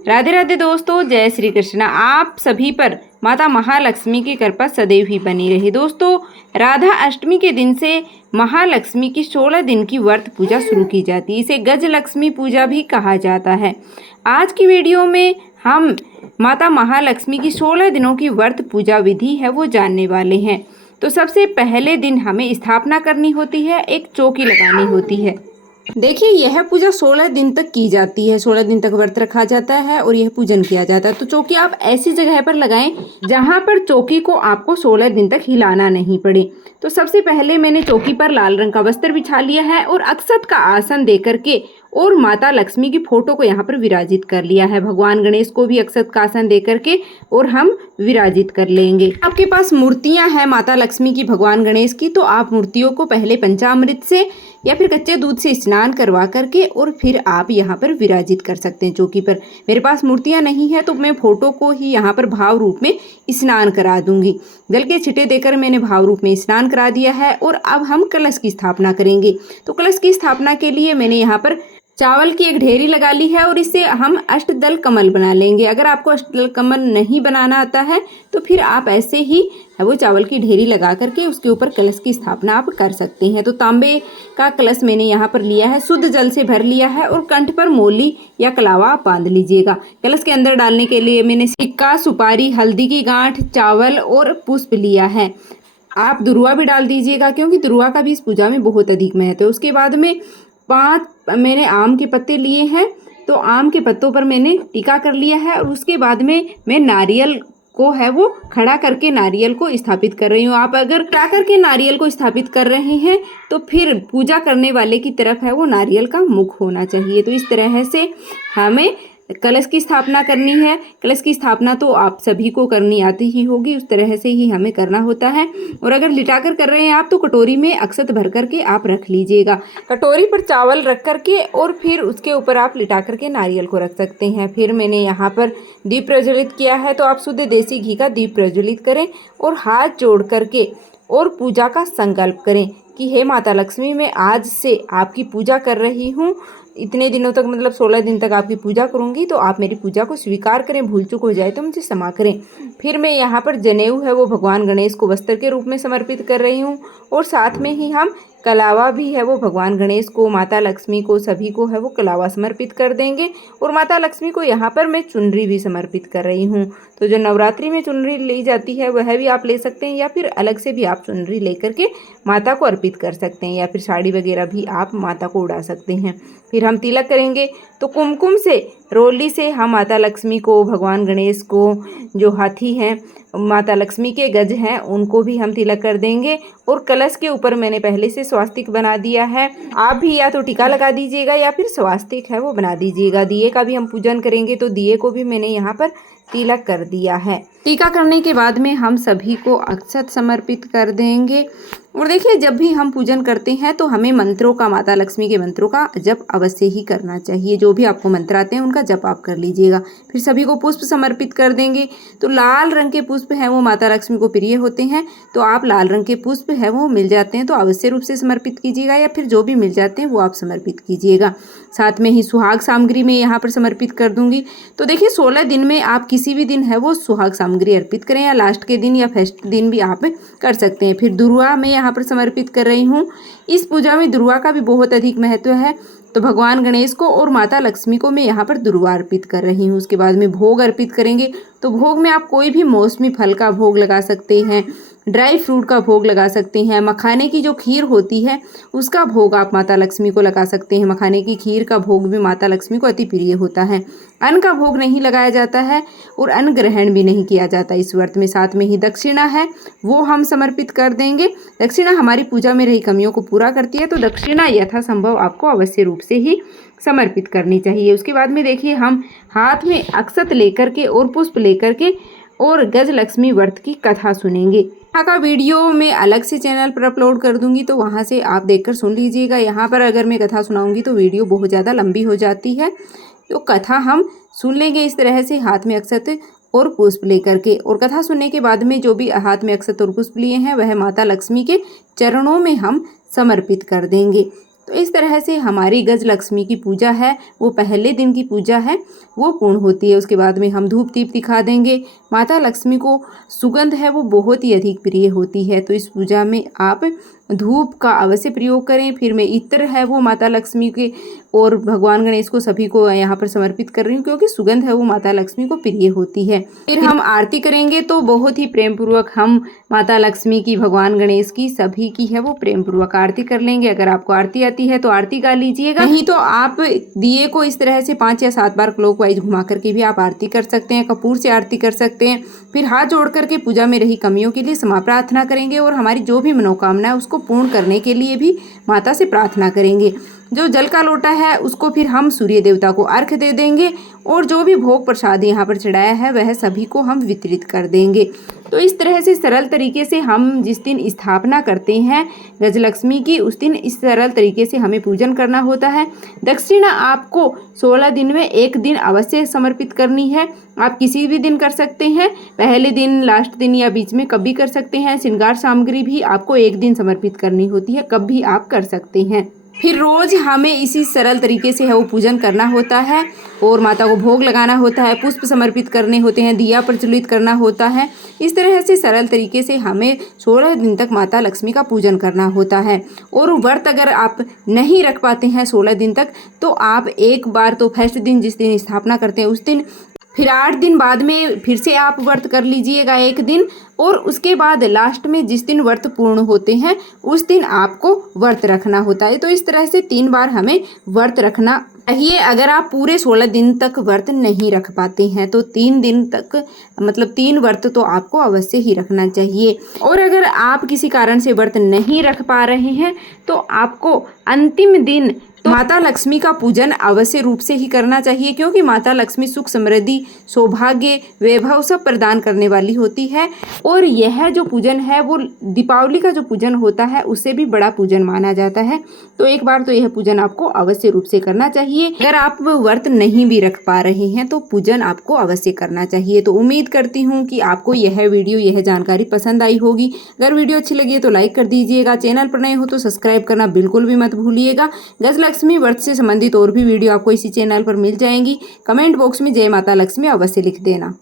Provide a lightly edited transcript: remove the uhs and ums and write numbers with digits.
राधे राधे दोस्तों, जय श्री कृष्ण। आप सभी पर माता महालक्ष्मी की कृपा सदैव ही बनी रही। दोस्तों, राधा अष्टमी के दिन से महालक्ष्मी की 16 दिन की व्रत पूजा शुरू की जाती है। इसे गज लक्ष्मी पूजा भी कहा जाता है। आज की वीडियो में हम माता महालक्ष्मी की 16 दिनों की व्रत पूजा विधि है वो जानने वाले हैं। तो सबसे पहले दिन हमें स्थापना करनी होती है, एक चौकी लगानी होती है। देखिए, यह पूजा 16 दिन तक की जाती है। 16 दिन तक व्रत रखा जाता है और यह पूजन किया जाता है। तो चौकी आप ऐसी जगह पर लगाएं जहां पर चौकी को आपको 16 दिन तक हिलाना नहीं पड़े। तो सबसे पहले मैंने चौकी पर लाल रंग का वस्त्र बिछा लिया है और अक्षत का आसन दे करके और माता लक्ष्मी की फोटो को यहाँ पर विराजित कर लिया है। भगवान गणेश को भी अक्षत का आसन दे करके और हम विराजित कर लेंगे। आपके पास मूर्तियां हैं माता लक्ष्मी की, भगवान गणेश की, तो आप मूर्तियों को पहले पंचामृत से या फिर कच्चे दूध से स्नान करवा करके और फिर आप यहाँ पर विराजित कर सकते हैं चौकी पर। मेरे पास मूर्तियां नहीं है तो मैं फोटो को ही यहाँ पर भाव रूप में स्नान करा दूंगी। जल के छिटे देकर मैंने भाव रूप में स्नान करा दिया है और अब हम कलश की स्थापना करेंगे। तो कलश की स्थापना के लिए मैंने यहाँ पर चावल की एक ढेरी लगा ली है और इससे हम अष्टदल कमल बना लेंगे। अगर आपको अष्टदल कमल नहीं बनाना आता है तो फिर आप ऐसे ही वो चावल की ढेरी लगा करके उसके ऊपर कलश की स्थापना आप कर सकते हैं। तो तांबे का कलश मैंने यहाँ पर लिया है, शुद्ध जल से भर लिया है और कंठ पर मोली या कलावा आप बांध लीजिएगा। कलश के अंदर डालने के लिए मैंने सिक्का, सुपारी, हल्दी की गांठ, चावल और पुष्प लिया है। आप दुरुआ भी डाल दीजिएगा क्योंकि दुरुआ का भी इस पूजा में बहुत अधिक महत्व है। उसके बाद में 5 मैंने आम के पत्ते लिए हैं, तो आम के पत्तों पर मैंने टीका कर लिया है और उसके बाद में मैं नारियल को है वो खड़ा करके नारियल को स्थापित कर रही हूँ। आप अगर खड़ा करके नारियल को स्थापित कर रहे हैं तो फिर पूजा करने वाले की तरफ है वो नारियल का मुख होना चाहिए। तो इस तरह से हमें कलश की स्थापना करनी है। कलश की स्थापना तो आप सभी को करनी आती ही होगी, उस तरह से ही हमें करना होता है। और अगर लिटाकर कर रहे हैं आप तो कटोरी में अक्षत भर करके आप रख लीजिएगा। कटोरी पर चावल रख करके और फिर उसके ऊपर आप लिटा करके नारियल को रख सकते हैं। फिर मैंने यहाँ पर दीप प्रज्वलित किया है, तो आप शुद्ध देसी घी का दीप प्रज्वलित करें और हाथ जोड़ करके और पूजा का संकल्प करें कि हे माता लक्ष्मी, मैं आज से आपकी पूजा कर रही हूँ। इतने दिनों तक मतलब 16 दिन तक आपकी पूजा करूंगी, तो आप मेरी पूजा को स्वीकार करें। भूल चूक हो जाए तो मुझे क्षमा करें। फिर मैं यहाँ पर जनेऊ है वो भगवान गणेश को वस्त्र के रूप में समर्पित कर रही हूँ और साथ में ही हम कलावा भी है वो भगवान गणेश को, माता लक्ष्मी को, सभी को है वो कलावा समर्पित कर देंगे। और माता लक्ष्मी को यहाँ पर मैं चुनरी भी समर्पित कर रही हूँ। तो जो नवरात्रि में चुनरी ली जाती है वह भी आप ले सकते हैं या फिर अलग से भी आप चुनरी लेकर के माता को अर्पित कर सकते हैं या फिर साड़ी वगैरह भी आप माता को उड़ा सकते हैं। फिर हम तिलक करेंगे, तो कुमकुम से, रोली से हम माता लक्ष्मी को, भगवान गणेश को, जो हाथी हैं माता लक्ष्मी के गज हैं उनको भी हम तिलक कर देंगे। और कलश के ऊपर मैंने पहले से स्वास्तिक बना दिया है। आप भी या तो टीका लगा दीजिएगा या फिर स्वास्तिक है वो बना दीजिएगा। दिए का भी हम पूजन करेंगे, तो दिए को भी मैंने यहाँ पर तिलक कर दिया है। टीका करने के बाद में हम सभी को अक्षत समर्पित कर देंगे। और देखिए, जब भी हम पूजन करते हैं तो हमें मंत्रों का, माता लक्ष्मी के मंत्रों का जप अवश्य ही करना चाहिए। जो भी आपको मंत्र आते हैं उनका जप आप कर लीजिएगा। फिर सभी को पुष्प समर्पित कर देंगे। तो लाल रंग के पुष्प हैं वो माता लक्ष्मी को प्रिय होते हैं, तो आप लाल रंग के पुष्प है वो मिल जाते हैं तो अवश्य रूप से समर्पित कीजिएगा या फिर जो भी मिल जाते हैं वो आप समर्पित कीजिएगा। साथ में ही सुहाग सामग्री में यहाँ पर समर्पित कर दूंगी। तो देखिए, 16 दिन में आप किसी भी दिन है वो सुहाग सामग्री अर्पित करें या लास्ट के दिन या फर्स्ट दिन भी आप कर सकते हैं। फिर दुर्वा मैं यहाँ पर समर्पित कर रही हूँ। इस पूजा में दुर्वा का भी बहुत अधिक महत्व है, तो भगवान गणेश को और माता लक्ष्मी को मैं यहाँ पर दुर्वा अर्पित कर रही हूँ। उसके बाद में भोग अर्पित करेंगे, तो भोग में आप कोई भी मौसमी फल का भोग लगा सकते हैं, ड्राई फ्रूट का भोग लगा सकते हैं। मखाने की जो खीर होती है उसका भोग आप माता लक्ष्मी को लगा सकते हैं। मखाने की खीर का भोग भी माता लक्ष्मी को अति प्रिय होता है। अन्न का भोग नहीं लगाया जाता है और अन्न ग्रहण भी नहीं किया जाता इस व्रत में। साथ में ही दक्षिणा है वो हम समर्पित कर देंगे। दक्षिणा हमारी पूजा में रही कमियों को पूरा करती है, तो दक्षिणा यथासंभव आपको अवश्य रूप से ही समर्पित करनी चाहिए। उसके बाद में देखिए, हम हाथ में अक्षत लेकर के और पुष्प लेकर के और गज लक्ष्मी व्रत की कथा सुनेंगे। यहाँ का वीडियो मैं अलग से चैनल पर अपलोड कर दूंगी, तो वहाँ से आप देखकर सुन लीजिएगा। यहाँ पर अगर मैं कथा सुनाऊंगी तो वीडियो बहुत ज़्यादा लंबी हो जाती है, तो कथा हम सुन लेंगे इस तरह से हाथ में अक्षत और पुष्प लेकर के। और कथा सुनने के बाद में जो भी हाथ में अक्षत और पुष्प लिए हैं वह माता लक्ष्मी के चरणों में हम समर्पित कर देंगे। तो इस तरह से हमारी गजलक्ष्मी की पूजा है वो पहले दिन की पूजा है वो पूर्ण होती है। उसके बाद में हम धूप दीप दिखा देंगे। माता लक्ष्मी को सुगंध है वो बहुत ही अधिक प्रिय होती है, तो इस पूजा में आप धूप का अवश्य प्रयोग करें। फिर मैं इत्र है वो माता लक्ष्मी के और भगवान गणेश को सभी को यहाँ पर समर्पित कर रही हूँ, क्योंकि सुगंध है वो माता लक्ष्मी को प्रिय होती है। फिर हम आरती करेंगे तो बहुत ही प्रेम पूर्वक हम माता लक्ष्मी की, भगवान गणेश की, सभी की है वो प्रेम पूर्वक आरती कर लेंगे। अगर आपको आरती आती है तो आरती गा लीजिएगा, नहीं तो आप दिए को इस तरह से 5 या 7 बार क्लॉकवाइज घुमा करके भी आप आरती कर सकते हैं। कपूर से आरती कर सकते हैं। फिर हाथ जोड़ करके पूजा में रही कमियों के लिए क्षमा प्रार्थना करेंगे और हमारी जो भी मनोकामना है उसको पूर्ण करने के लिए भी माता से प्रार्थना करेंगे। जो जल का लोटा है उसको फिर हम सूर्य देवता को अर्घ्य दे देंगे और जो भी भोग प्रसाद यहाँ पर चढ़ाया है वह सभी को हम वितरित कर देंगे। तो इस तरह से सरल तरीके से हम जिस दिन स्थापना करते हैं गजलक्ष्मी की, उस दिन इस सरल तरीके से हमें पूजन करना होता है। दक्षिणा आपको 16 दिन में एक दिन अवश्य समर्पित करनी है। आप किसी भी दिन कर सकते हैं, पहले दिन, लास्ट दिन या बीच में कभी कर सकते हैं। श्रृंगार सामग्री भी आपको एक दिन समर्पित करनी होती है, कब भी आप कर सकते हैं। फिर रोज हमें इसी सरल तरीके से है वो पूजन करना होता है और माता को भोग लगाना होता है, पुष्प समर्पित करने होते हैं, दिया प्रज्वलित करना होता है। इस तरह से सरल तरीके से हमें 16 दिन तक माता लक्ष्मी का पूजन करना होता है। और व्रत अगर आप नहीं रख पाते हैं 16 दिन तक तो आप एक बार तो फर्स्ट दिन जिस दिन स्थापना करते हैं उस दिन, फिर 8 दिन बाद में फिर से आप व्रत कर लीजिएगा एक दिन, और उसके बाद लास्ट में जिस दिन व्रत पूर्ण होते हैं उस दिन आपको व्रत रखना होता है। तो इस तरह से 3 बार हमें व्रत रखना चाहिए। अगर आप पूरे 16 दिन तक व्रत नहीं रख पाते हैं तो 3 दिन तक, मतलब 3 व्रत तो आपको अवश्य ही रखना चाहिए। और अगर आप किसी कारण से व्रत नहीं रख पा रहे हैं तो आपको अंतिम दिन तो माता लक्ष्मी का पूजन अवश्य रूप से ही करना चाहिए, क्योंकि माता लक्ष्मी सुख, समृद्धि, सौभाग्य, वैभव सब प्रदान करने वाली होती है। और यह जो पूजन है वो दीपावली का जो पूजन होता है उससे भी बड़ा पूजन माना जाता है। तो एक बार तो यह पूजन आपको अवश्य रूप से करना चाहिए। अगर आप व्रत नहीं भी रख पा रहे हैं तो पूजन आपको अवश्य करना चाहिए। तो उम्मीद करती हूँ कि आपको यह वीडियो, यह जानकारी पसंद आई होगी। अगर वीडियो अच्छी लगी है तो लाइक कर दीजिएगा, चैनल पर नए हो तो सब्सक्राइब करना बिल्कुल भी मत भूलिएगा। गजलक्ष्मी व्रत से संबंधित और भी वीडियो आपको इसी चैनल पर मिल जाएंगी। कमेंट बॉक्स में जय माता लक्ष्मी अवश्य लिख देना।